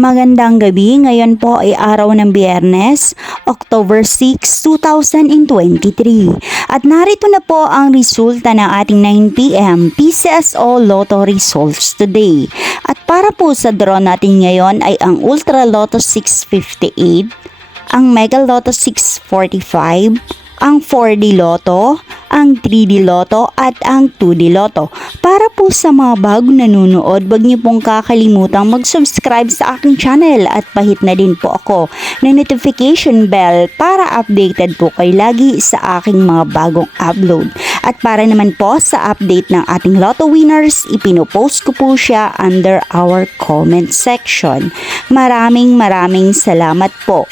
Magandang gabi, ngayon po ay araw ng Biyernes, October 6, 2023. At narito na po ang resulta ng ating 9pm PCSO Lotto results today. At para po sa draw natin ngayon ay ang Ultra Lotto 658, ang Mega Lotto 645, ang 4D Lotto, ang 3D Lotto at ang 2D Lotto. Para po sa mga bagong nanonood, wag niyo pong kakalimutang mag-subscribe sa aking channel at pahit na din po ako ng notification bell para updated po kayo lagi sa aking mga bagong upload. At para naman po sa update ng ating Lotto winners, ipinopost ko po siya under our comment section. Maraming salamat po.